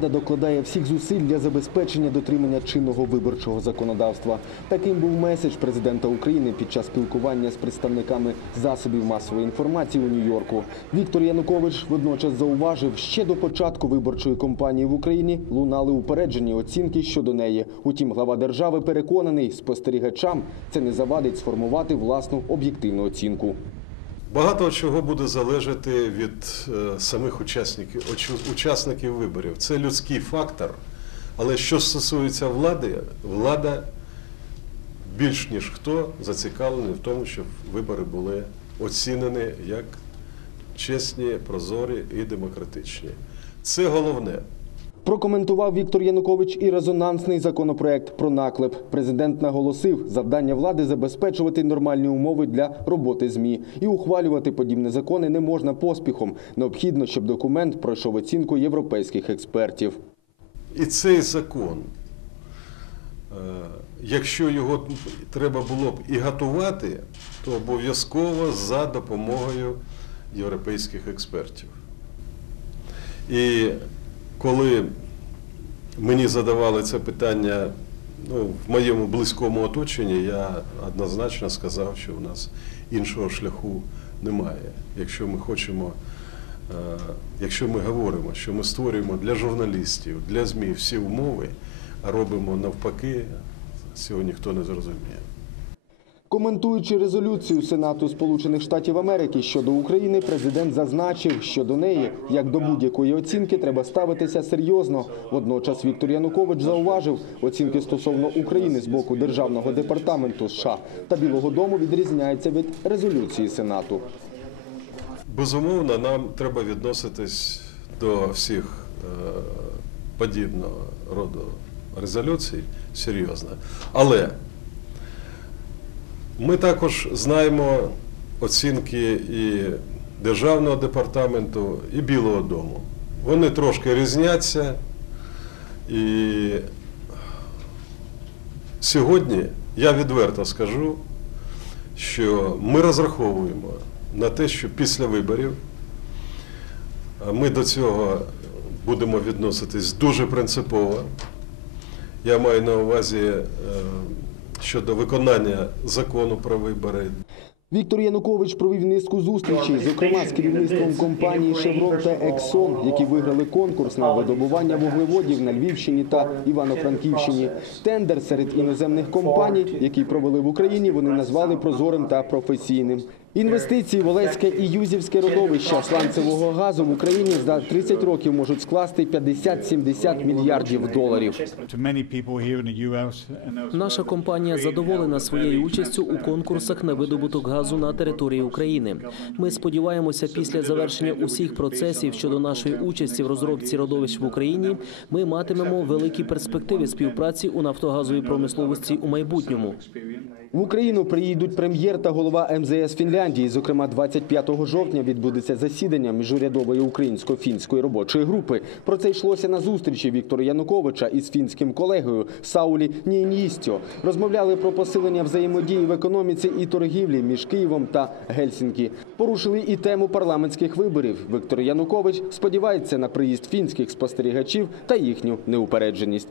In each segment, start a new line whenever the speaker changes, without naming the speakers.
Влада докладає всіх зусиль для забезпечення дотримання чинного виборчого законодавства. Таким був меседж президента України під час спілкування з представниками засобів масової інформації у Нью-Йорку. Віктор Янукович водночас зауважив, ще до початку виборчої кампанії в Україні лунали упереджені оцінки щодо неї. Утім, глава держави переконаний, спостерігачам це не завадить сформувати власну об'єктивну оцінку.
Багато чого буде залежати від е, самих учасників, учасників виборів. Це людський фактор. Але що стосується влади, влада більш ніж хто зацікавлений в тому, щоб вибори були оцінені як чесні, прозорі і демократичні. Це головне.
Прокоментував Віктор Янукович і резонансний законопроект про наклеп. Президент наголосив, завдання влади забезпечувати нормальні умови для роботи ЗМІ і ухвалювати подібні закони не можна поспіхом. Необхідно, щоб документ пройшов оцінку європейських експертів.
І цей закон, е, якщо його треба було б і готувати, то обов'язково за допомогою європейських експертів. І коли мені задавали це питання ну, в моєму близькому оточенні, я однозначно сказав, що в нас іншого шляху немає. Якщо ми хочемо, е, якщо ми говоримо, що ми створюємо для журналістів, для ЗМІ всі умови, а робимо навпаки, цього ніхто не зрозуміє.
Коментуючи резолюцію Сенату Сполучених Штатів Америки щодо України, президент зазначив, що до неї, як до будь-якої оцінки, треба ставитися серйозно. Водночас Віктор Янукович зауважив, оцінки стосовно України з боку Державного департаменту США та Білого Дому відрізняються від резолюції Сенату.
Безумовно, нам треба відноситись до всіх е, подібного роду резолюцій серйозно. Але ми також знаємо оцінки і Державного департаменту, і Білого Дому. Вони трошки різняться. І сьогодні я відверто скажу, що ми розраховуємо на те, що після виборів ми до цього будемо відноситись дуже принципово. Я маю на увазі е, щодо виконання закону про вибори.
Віктор Янукович провів низку зустрічей, зокрема з керівництвом компанії «Шеврон» та «Ексон», які виграли конкурс на видобування вуглеводів на Львівщині та Івано-Франківщині. Тендер серед іноземних компаній, які провели в Україні, вони назвали прозорим та професійним. Інвестиції в Олеське і Юзівське родовища сланцевого газу в Україні за 30 років можуть скласти 50-70 мільярдів доларів.
Наша компанія задоволена своєю участю у конкурсах на видобуток газу на території України. Ми сподіваємося, після завершення усіх процесів щодо нашої участі в розробці родовищ в Україні, ми матимемо великі перспективи співпраці у нафтогазовій промисловості у майбутньому.
В Україну приїдуть прем'єр та голова МЗС Фінляндії. Зокрема, 25 жовтня відбудеться засідання міжурядової українсько-фінської робочої групи. Про це йшлося на зустрічі Віктора Януковича із фінським колегою Саулі Ніїністьо. Розмовляли про посилення взаємодії в економіці і торгівлі між Києвом та Гельсінкі. Порушили і тему парламентських виборів. Віктор Янукович сподівається на приїзд фінських спостерігачів та їхню неупередженість.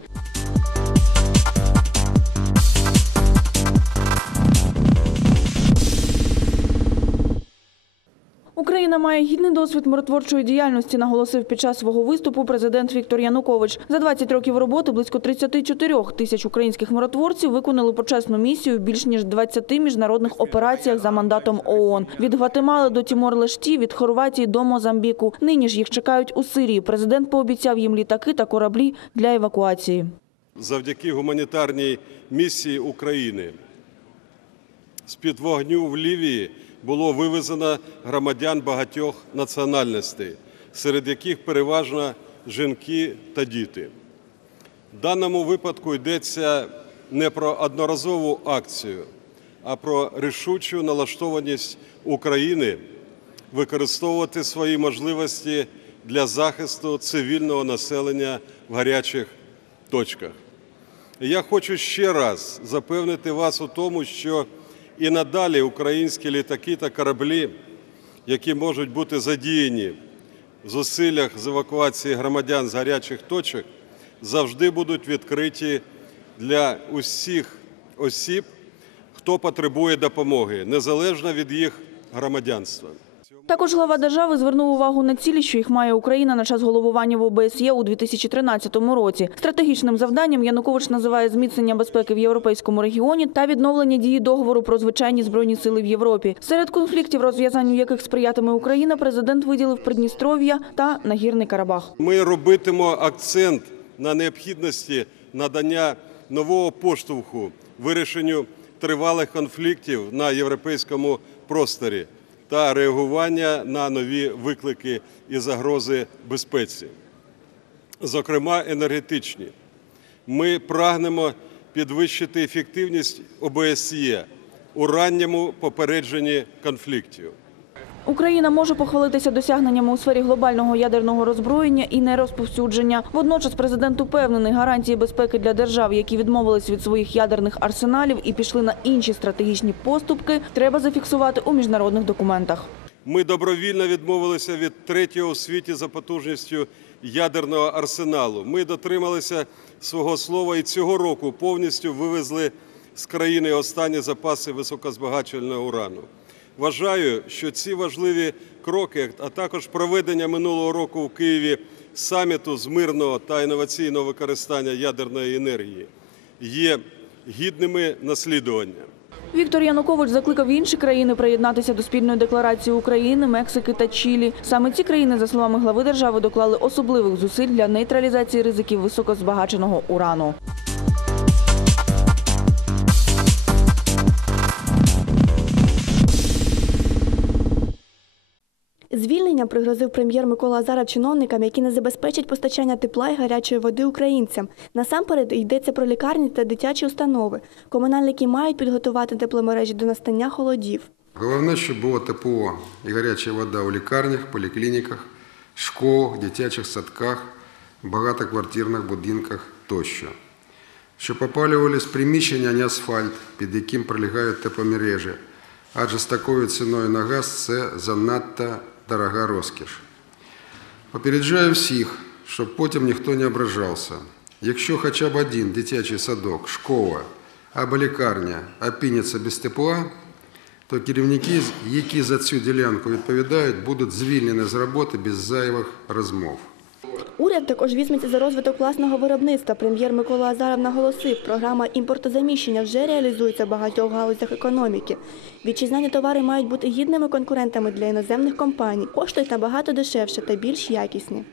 Україна має гідний досвід миротворчої діяльності, наголосив під час свого виступу президент Віктор Янукович. За 20 років роботи близько 34 тисяч українських миротворців виконали почесну місію в більш ніж 20 міжнародних операціях за мандатом ООН. Від Гватемали до Тімор-Лешті, від Хорватії до Мозамбіку. Нині ж їх чекають у Сирії. Президент пообіцяв їм літаки та кораблі для евакуації.
завдяки гуманітарній місії України з-під вогню в Лівії було вивезено громадян багатьох національностей, серед яких переважно жінки та діти. В даному випадку йдеться не про одноразову акцію, а про рішучу налаштованість України використовувати свої можливості для захисту цивільного населення в гарячих точках. Я хочу ще раз запевнити вас у тому, що і надалі українські літаки та кораблі, які можуть бути задіяні
зусиллях з евакуації громадян з гарячих точок завжди будуть відкриті для усіх осіб, хто потребує допомоги, незалежно від їх громадянства.
Також глава держави звернув увагу на цілі, що їх має Україна на час головування в ОБСЄ у 2013 році. Стратегічним завданням Янукович називає зміцнення безпеки в європейському регіоні та відновлення дії договору про звичайні збройні сили в Європі. Серед конфліктів, розв'язанню яких сприятиме Україна, президент виділив Придністров'я та Нагірний Карабах.
Ми робитимо акцент на необхідності надання нового поштовху вирішенню тривалих конфліктів на європейському просторі та реагування на нові виклики і загрози безпеці, зокрема енергетичні. Ми прагнемо підвищити ефективність ОБСЄ у ранньому попередженні конфліктів.
Україна може похвалитися досягненнями у сфері глобального ядерного роззброєння і нерозповсюдження. Водночас президент упевнений, гарантії безпеки для держав, які відмовились від своїх ядерних арсеналів і пішли на інші стратегічні поступки, треба зафіксувати у міжнародних документах.
Ми добровільно відмовилися від третього у світі за потужністю ядерного арсеналу. Ми дотрималися свого слова і цього року повністю вивезли з країни останні запаси високозбагачувального урану. Вважаю, що ці важливі кроки, а також проведення минулого року в Києві саміту з мирного та інноваційного використання ядерної енергії, є гідними наслідування.
Віктор Янукович закликав інші країни приєднатися до спільної декларації України, Мексики та Чилі. Саме ці країни, за словами глави держави, доклали особливих зусиль для нейтралізації ризиків високозбагаченого урану.
Звільнення пригрозив прем'єр Микола Азаров чиновникам, які не забезпечать постачання тепла і гарячої води українцям. Насамперед йдеться про лікарні та дитячі установи. Комунальники мають підготувати тепломережі до настання холодів.
Головне, щоб було ТПО і гаряча вода у лікарнях, поліклініках, школах, дитячих садках, багатоквартирних будинках тощо. Щоб опалювались приміщення, а не асфальт, під яким пролігають тепломережі, адже з такою ціною на газ це занадто дорога розкіш. Попереджаю всіх, щоб потім ніхто не ображався. Якщо хоча б один дитячий садок, школа або лікарня опиняться без тепла, то керівники, які за цю ділянку відповідають, будуть звільнені з роботи без зайвих розмов.
Уряд також візьметься за розвиток власного виробництва. Прем'єр Микола Азаров наголосив, програма імпортозаміщення вже реалізується в багатьох галузях економіки. Вітчизняні товари мають бути гідними конкурентами для іноземних компаній, коштують набагато дешевше та більш якісні.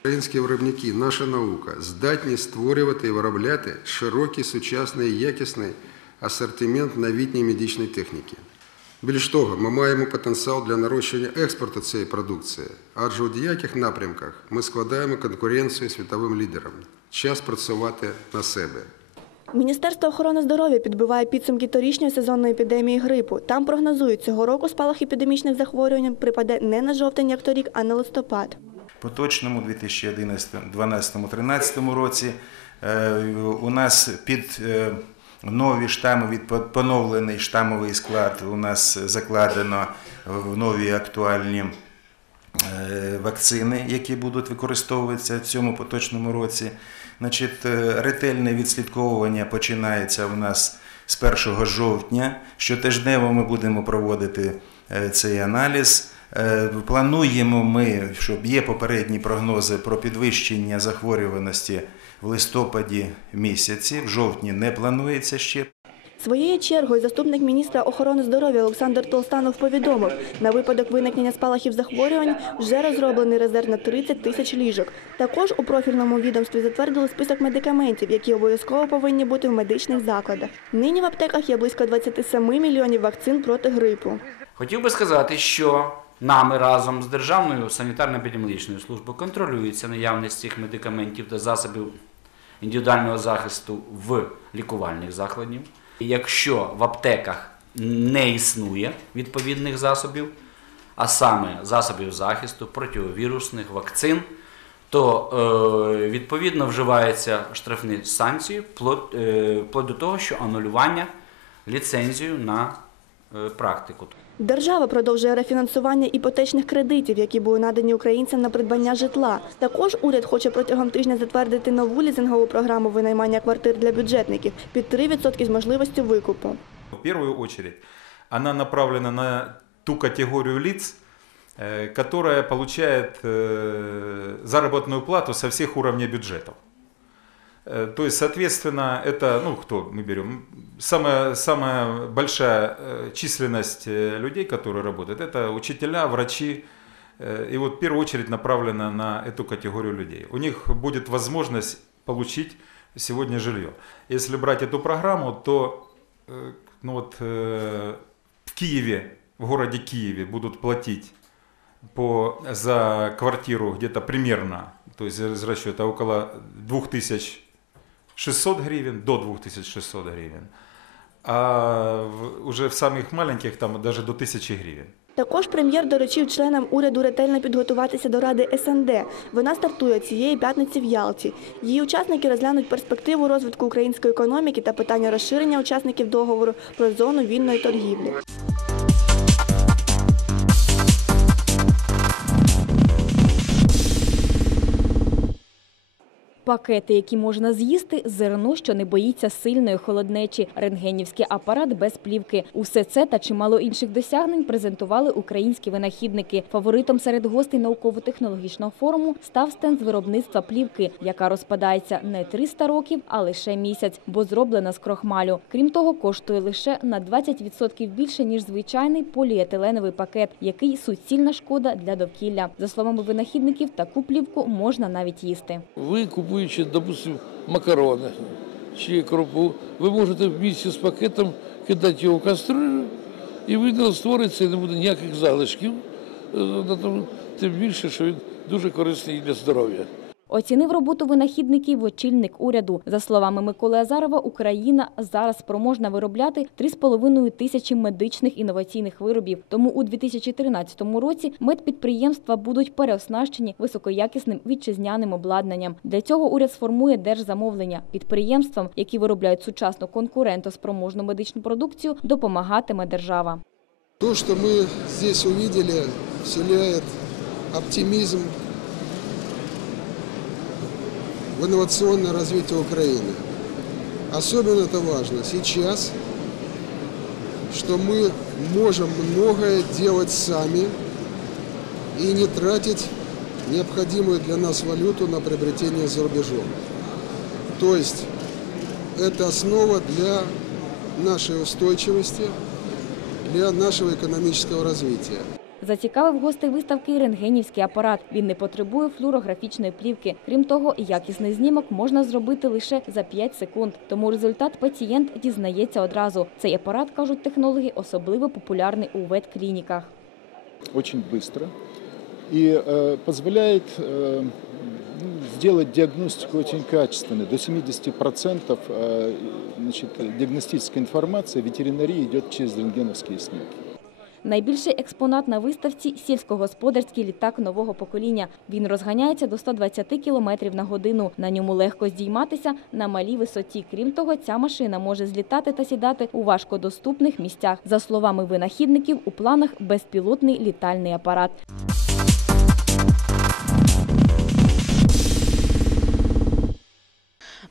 Українські виробники, наша наука здатні створювати і виробляти широкий, сучасний якісний асортимент новітньої медичної техніки. Більш того, ми маємо потенціал для нарощування експорту цієї продукції, адже у деяких напрямках ми складаємо конкуренцію світовим лідерам. Час працювати на себе.
Міністерство охорони здоров'я підбиває підсумки торічньої сезонної епідемії грипу. Там прогнозують, цього року спалах епідемічних захворювань припаде не на жовтень, як торік, а на листопад.
поточному 2011-2013 році е, у нас під е, нові штами, від поновлений штамовий склад у нас закладено в нові актуальні е, вакцини, які будуть використовуватися в цьому поточному році. Значить, е, ретельне відслідковування починається у нас з 1 жовтня. Щотижнево ми будемо проводити е, цей аналіз. Плануємо ми, щоб є попередні прогнози про підвищення захворюваності в листопаді місяці. В жовтні не планується ще.
Своєю чергою заступник міністра охорони здоров'я Олександр Толстанов повідомив, на випадок виникнення спалахів захворювань вже розроблений резерв на 30 тисяч ліжок. Також у профільному відомстві затвердили список медикаментів, які обов'язково повинні бути в медичних закладах. Нині в аптеках є близько 27 мільйонів вакцин проти грипу.
Хотів би сказати, що нами разом з Державною санітарно-епідеміологічною службою контролюється наявність цих медикаментів та засобів індивідуального захисту в лікувальних закладів. Якщо в аптеках не існує відповідних засобів, а саме засобів захисту, противовірусних вакцин, то е, відповідно вживаються штрафні санкції вплоть, е, до того, що анулювання ліцензію на е, практику.
Держава продовжує рефінансування іпотечних кредитів, які були надані українцям на придбання житла. Також уряд хоче протягом тижня затвердити нову лізингову програму винаймання квартир для бюджетників під 3% з можливістю викупу.
В первую очередь она направлена на ту категорию лиц, э, которая получает э, заработную плату со всех уровней бюджетов. Э, То есть, соответственно, это, ну, кто мы берем? Самая, самая большая э, численность э, людей, которые работают, это учителя, врачи. Э, И вот в первую очередь направлена на эту категорию людей. У них будет возможность получить сегодня жилье. Если брать эту программу, то ну вот, в Киеве, в городе Киеве будут платить по, за квартиру где-то примерно, то есть из расчета около 2600 гривен, до 2600 гривен. А в- уже в самих маленьких там даже до тисячі гривень.
Також прем'єр доручив членам уряду ретельно підготуватися до Ради СНД. Вона стартує цієї п'ятниці в Ялті. Її учасники розглянуть перспективу розвитку української економіки та питання розширення учасників договору про зону вільної торгівлі.
Пакети, які можна з'їсти, зерно, що не боїться сильної холоднечі, рентгенівський апарат без плівки. Усе це та чимало інших досягнень презентували українські винахідники. Фаворитом серед гостей науково-технологічного форуму став стенд з виробництва плівки, яка розпадається не 300 років, а лише місяць, бо зроблена з крохмалю. Крім того, коштує лише на 20% більше ніж звичайний поліетиленовий пакет, який суцільна шкода для довкілля. За словами винахідників, таку плівку можна навіть їсти.
Ви купуючи, допустим, макарони чи крупу, ви можете в місці з пакетом кидати його в кастрюлю, і він створиться і не буде ніяких залишків. Е, Тим більше, що він дуже корисний для здоров'я.
Оцінив роботу винахідників очільник уряду. За словами Миколи Азарова, Україна зараз спроможна виробляти 3,5 тисячі медичних інноваційних виробів. Тому у 2013 році медпідприємства будуть переоснащені високоякісним вітчизняним обладнанням. Для цього уряд сформує держзамовлення. Підприємствам, які виробляють сучасну конкурентоспроможну медичну продукцію, допомагатиме держава.
То, что мы здесь увидели, вселяет оптимизм в инновационное развитие Украины. Особенно это важно сейчас, что мы можем многое делать сами и не тратить необходимую для нас валюту на приобретение за рубежом. То есть это основа для нашей устойчивости, для нашего экономического развития.
Зацікавив гостей виставки і рентгенівський апарат. Він не потребує флюорографічної плівки. Крім того, якісний знімок можна зробити лише за 5 секунд. Тому результат пацієнт дізнається одразу. Цей апарат, кажуть технологи, особливо популярний у ветклініках.
очень быстро и э, позволяет э, ну, сделать диагностику очень качественной. До 70% э, значит, диагностической информации в ветеринарии идет через рентгеновские снимки.
Найбільший експонат на виставці – сільськогосподарський літак нового покоління. Він розганяється до 120 км на годину. На ньому легко здійматися на малій висоті. Крім того, ця машина може злітати та сідати у важкодоступних місцях. За словами винахідників, у планах безпілотний літальний апарат.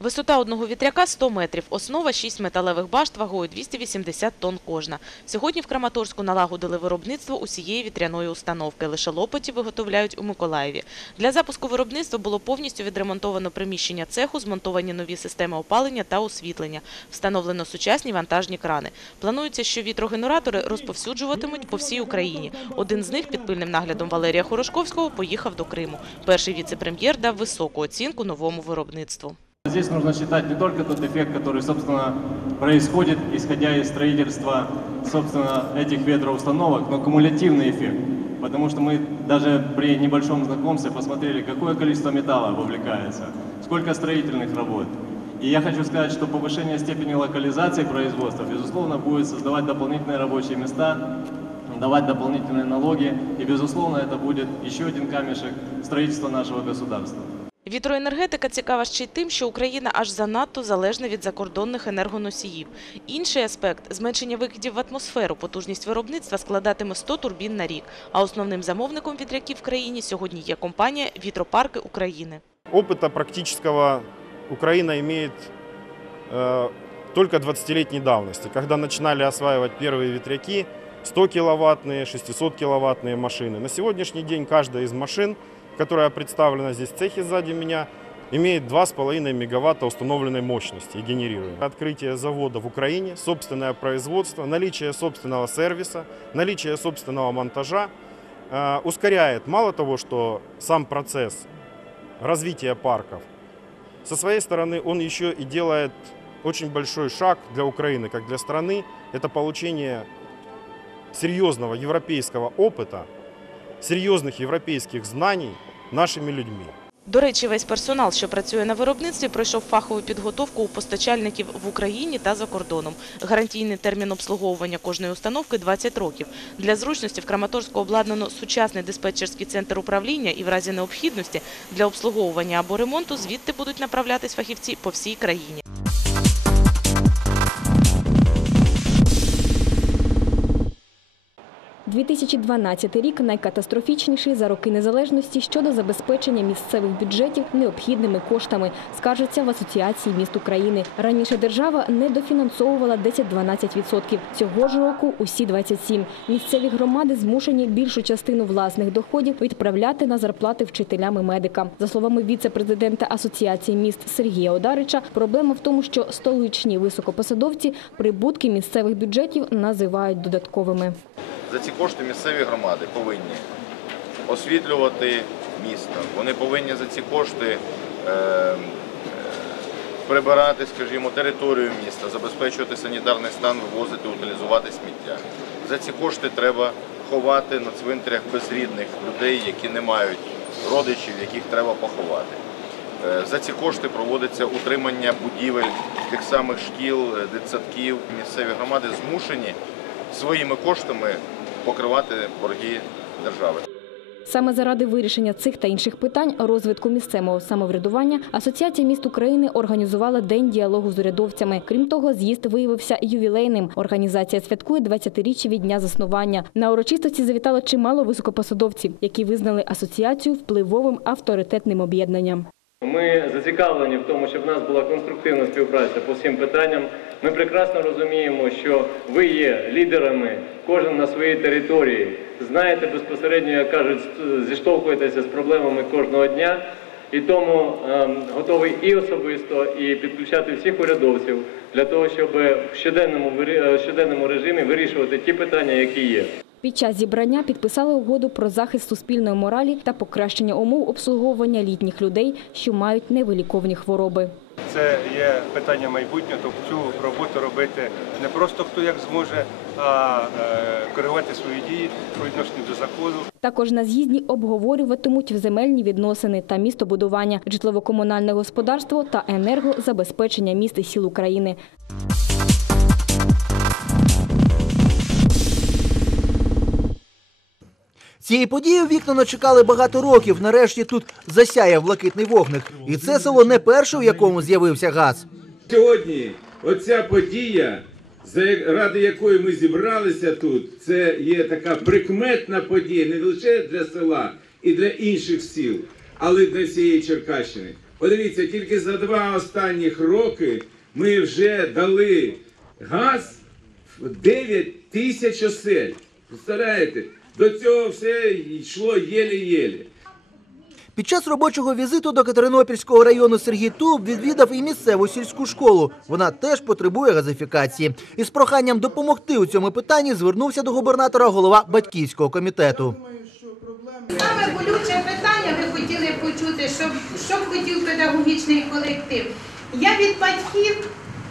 Висота одного вітряка 100 метрів, основа 6 металевих башт вагою 280 тонн кожна. Сьогодні в Краматорську налагодили виробництво усієї вітряної установки. Лише лопаті виготовляють у Миколаєві. Для запуску виробництва було повністю відремонтовано приміщення цеху, змонтовані нові системи опалення та освітлення. Встановлено сучасні вантажні крани. Планується, що вітрогенератори розповсюджуватимуть по всій Україні. Один з них під пильним наглядом Валерія Хорошковського поїхав до Криму. Перший віце-прем'єр дав високу оцінку новому виробництву.
Здесь нужно считать не только тот эффект, который, собственно, происходит, исходя из строительства, собственно, этих ветроустановок, но кумулятивный эффект. Потому что мы даже при небольшом знакомстве посмотрели, какое количество металла вовлекается, сколько строительных работ. И я хочу сказать, что повышение степени локализации производства, безусловно, будет создавать дополнительные рабочие места, давать дополнительные налоги, и, безусловно, это будет еще один камешек строительства нашего государства.
Вітроенергетика цікава ще й тим, що Україна аж занадто залежна від закордонних енергоносіїв. Інший аспект – зменшення викидів в атмосферу. Потужність виробництва складатиме 100 турбін на рік. А основним замовником вітряків в країні сьогодні є компанія «Вітропарки України».
Опыта практического Украина имеет э, только 20-летней давности, когда начинали осваивать первые ветряки, 100-киловаттные, 600-киловаттные машины. На сегодняшний день каждая из машин, которая представлена здесь в цехе сзади меня, имеет 2,5 мегаватта установленной мощности и генерируемой. Открытие завода в Украине, собственное производство, наличие собственного сервиса, наличие собственного монтажа э, ускоряет мало того, что сам процесс развития парков, со своей стороны он еще и делает очень большой шаг для Украины, как для страны. Это получение серьезного европейского опыта, серьезных европейских знаний нашими людьми.
До речі, весь персонал, що працює на виробництві, пройшов фахову підготовку у постачальників в Україні та за кордоном. Гарантійний термін обслуговування кожної установки – 20 років. Для зручності в Краматорську обладнано сучасний диспетчерський центр управління і в разі необхідності для обслуговування або ремонту звідти будуть направлятись фахівці по всій країні.
– 2012 рік найкатастрофічніший за роки незалежності щодо забезпечення місцевих бюджетів необхідними коштами, скажеться в Асоціації міст України. Раніше держава не дофінансовувала 10-12%. Цього ж року усі 27%. Місцеві громади змушені більшу частину власних доходів відправляти на зарплати вчителям і медикам. За словами віце-президента Асоціації міст Сергія Одарича, проблема в тому, що столичні високопосадовці прибутки місцевих бюджетів називають додатковими.
За ці кошти місцеві громади повинні освітлювати місто. Вони повинні за ці кошти е, е, прибирати, скажімо, територію міста, забезпечувати санітарний стан, вивозити, утилізувати сміття. За ці кошти треба ховати на цвинтарях безрідних людей, які не мають родичів, яких треба поховати. Е, За ці кошти проводиться утримання будівель тих самих шкіл, дитсадків. Місцеві громади змушені своїми коштами покривати борги держави.
Саме заради вирішення цих та інших питань розвитку місцевого самоврядування Асоціація міст України організувала день діалогу з урядовцями. Крім того, з'їзд виявився ювілейним. Організація святкує 20-річчя від дня заснування. На урочистості завітало чимало високопосадовців, які визнали асоціацію впливовим авторитетним об'єднанням.
Ми зацікавлені в тому, щоб в нас була конструктивна співпраця по всім питанням. Ми прекрасно розуміємо, що ви є лідерами, кожен на своїй території. Знаєте безпосередньо, як кажуть, зіштовхуєтеся з проблемами кожного дня. І тому ем, готовий і особисто, і підключати всіх урядовців для того, щоб в щоденному, е, щоденному режимі вирішувати ті питання, які є.
Під час зібрання підписали угоду про захист суспільної моралі та покращення умов обслуговування літніх людей, що мають невиліковні хвороби.
Це є питання майбутнього, тобто цю роботу робити не просто хто як зможе, а е, коригувати свої дії по відношенню до закону.
Також на з'їзді обговорюватимуть земельні відносини та містобудування, житлово-комунальне господарство та енергозабезпечення міст і сіл України.
Цієї події вікна чекали багато років. Нарешті тут засяяв блакитний вогник. І це село не перше, в якому з'явився газ.
Сьогодні оця подія, ради якої ми зібралися тут, це є така прикметна подія не лише для села і для інших сіл, але й для всієї Черкащини. Подивіться, тільки за два останніх роки ми вже дали газ в 9 тисяч осель. Представляєте? До цього все йшло єлі-єлі.
Під час робочого візиту до Катеринопільського району Сергій Тулуб відвідав і місцеву сільську школу. Вона теж потребує газифікації. Із проханням допомогти у цьому питанні звернувся до губернатора голова батьківського комітету.
Саме болюче питання ви хотіли почути, щоб, що б хотів педагогічний колектив. Я від батьків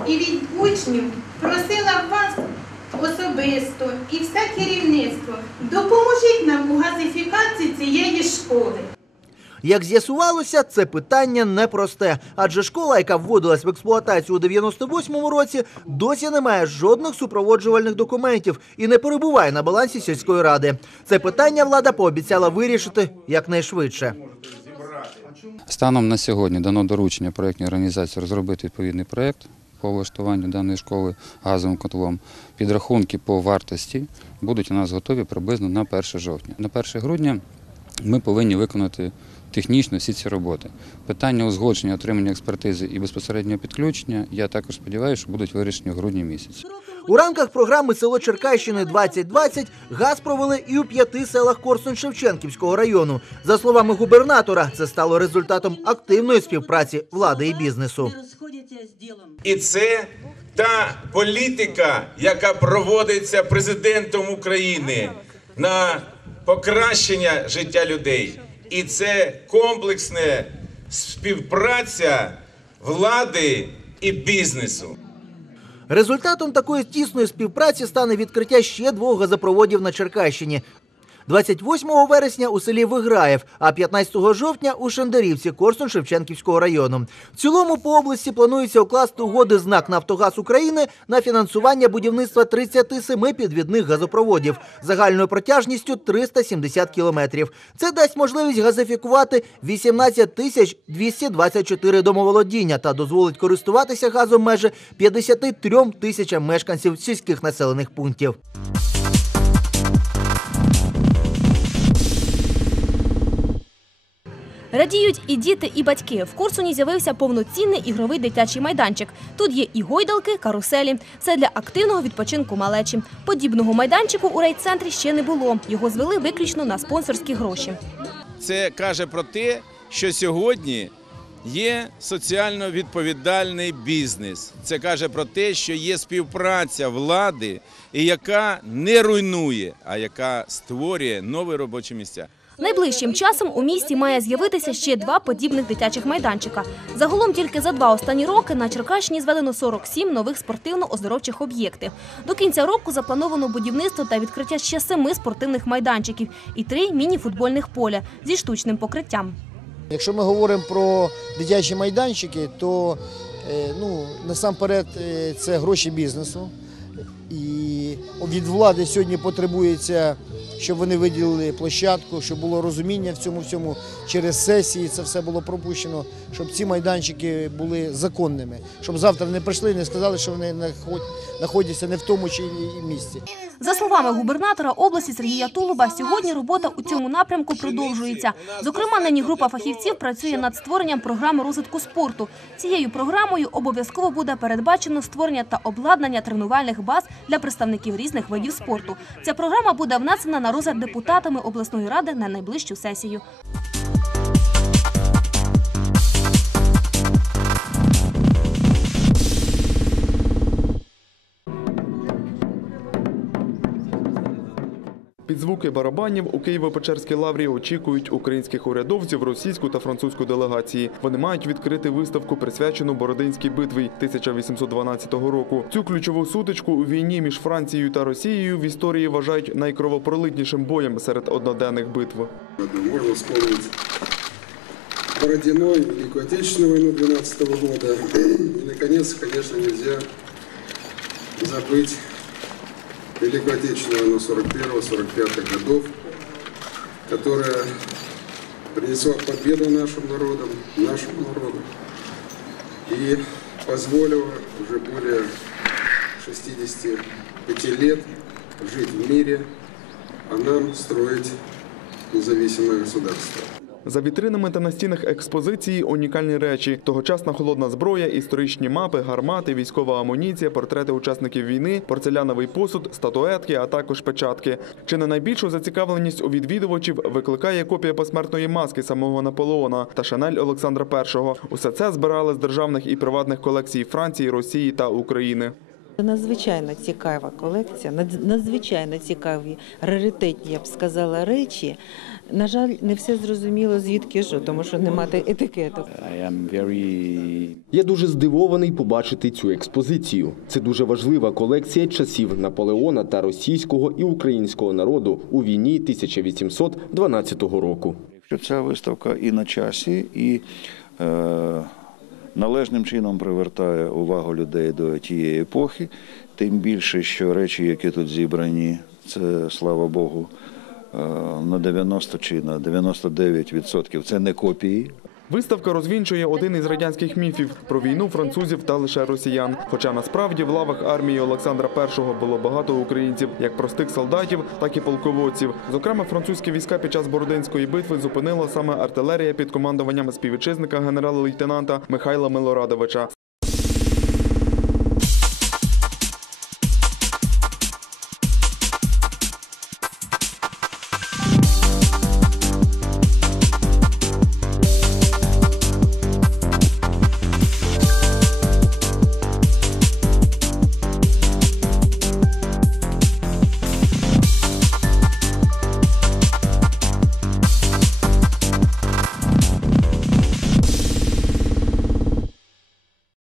і від учнів просила вас особисто і все керівництво, допоможіть нам у газифікації цієї школи.
Як з'ясувалося, це питання непросте, адже школа, яка вводилась в експлуатацію у 98-му році, досі не має жодних супроводжувальних документів і не перебуває на балансі сільської ради. Це питання влада пообіцяла вирішити якнайшвидше.
Станом на сьогодні дано доручення проєктній організації розробити відповідний проєкт по влаштуванню даної школи газовим котлом. Підрахунки по вартості будуть у нас готові приблизно на 1 жовтня. На 1 грудня ми повинні виконати технічно всі ці роботи. Питання узгодження, отримання експертизи і безпосереднього підключення, я також сподіваюся, що будуть вирішені в грудні місяці.
У рамках програми Село Черкащини 2020 газ провели і у п'яти селах Корсунь-Шевченківського району. За словами губернатора, це стало результатом активної співпраці влади і бізнесу.
І це та політика, яка проводиться президентом України на покращення життя людей. І це комплексна співпраця влади і бізнесу.
Результатом такої тісної співпраці стане відкриття ще двох газопроводів на Черкащині. 28 вересня у селі Виграєв, а 15 жовтня у Шендарівці Корсун-Шевченківського району. В цілому по області планується укласти угоди з НАК «Нафтогаз України» на фінансування будівництва 37 підвідних газопроводів загальною протяжністю 370 кілометрів. Це дасть можливість газифікувати 18 тисяч 224 домоволодіння та дозволить користуватися газом майже 53 тисячам мешканців сільських населених пунктів.
Радіють і діти, і батьки. В Корсуні з'явився повноцінний ігровий дитячий майданчик. Тут є і гойдалки, каруселі. Це для активного відпочинку малечі. Подібного майданчику у райцентрі ще не було. Його звели виключно на спонсорські гроші.
Це каже про те, що сьогодні є соціально відповідальний бізнес. Це каже про те, що є співпраця влади, яка не руйнує, а яка створює нові робочі місця.
Найближчим часом у місті має з'явитися ще два подібних дитячих майданчика. Загалом тільки за два останні роки на Черкащині зведено 47 нових спортивно-оздоровчих об'єктів. До кінця року заплановано будівництво та відкриття ще семи спортивних майданчиків і три міні-футбольних поля зі штучним покриттям.
Якщо ми говоримо про дитячі майданчики, то е, ну, насамперед е, це гроші бізнесу. І від влади сьогодні потребується, щоб вони виділили площадку, щоб було розуміння в цьому всьому через сесії. Це все було пропущено, щоб ці майданчики були законними, щоб завтра не прийшли і не сказали, що вони наход- знаходяться не в тому чи місці.
За словами губернатора області Сергія Тулуба, сьогодні робота у цьому напрямку продовжується. Зокрема, нині група фахівців працює над створенням програми розвитку спорту. Цією програмою обов'язково буде передбачено створення та обладнання тренувальних баз для представників різних видів спорту. Ця програма буде внесена на розгляд депутатами обласної ради на найближчу сесію.
Під звуки барабанів у Києво-Печерській лаврі очікують українських урядовців, російську та французьку делегації. Вони мають відкрити виставку, присвячену Бородинській битві 1812 року. Цю ключову сутичку у війні між Францією та Росією в історії вважають найкровопролитнішим боєм серед одноденних битв.
Можно вспомнить Бородиной, Великую Отечественную войну 12 года. И, наконец, конечно, нельзя забыть Великую Отечественную войну 41-45 годов, которая принесла победу нашим народам, нашему народу и позволила уже более 65 лет жить в мире, а нам строить независимое государство.
За вітринами та на стінах експозиції унікальні речі: тогочасна холодна зброя, історичні мапи, гармати, військова амуніція, портрети учасників війни, порцеляновий посуд, статуетки, а також печатки. Чи не найбільшу зацікавленість у відвідувачів викликає копія посмертної маски самого Наполеона та Шанель Олександра І. Усе це збирали з державних і приватних колекцій Франції, Росії та України.
Надзвичайно цікава колекція, надз- надзвичайно цікаві, раритетні, я б сказала, речі. На жаль, не все зрозуміло, звідки що, тому що немає етикеток.
Я дуже здивований побачити цю експозицію. Це дуже важлива колекція часів Наполеона та російського і українського народу у війні 1812 року.
що ця виставка і на часі, і е, належним чином привертає увагу людей до тієї епохи, тим більше, що речі, які тут зібрані, це слава Богу, е, на 90 чи на 99% це не копії.
Виставка розвінчує один із радянських міфів про війну французів та лише росіян. Хоча насправді в лавах армії Олександра І було багато українців, як простих солдатів, так і полководців. Зокрема, французькі війська під час Бородинської битви зупинила саме артилерія під командуванням співвітчизника генерала-лейтенанта Михайла Милорадовича.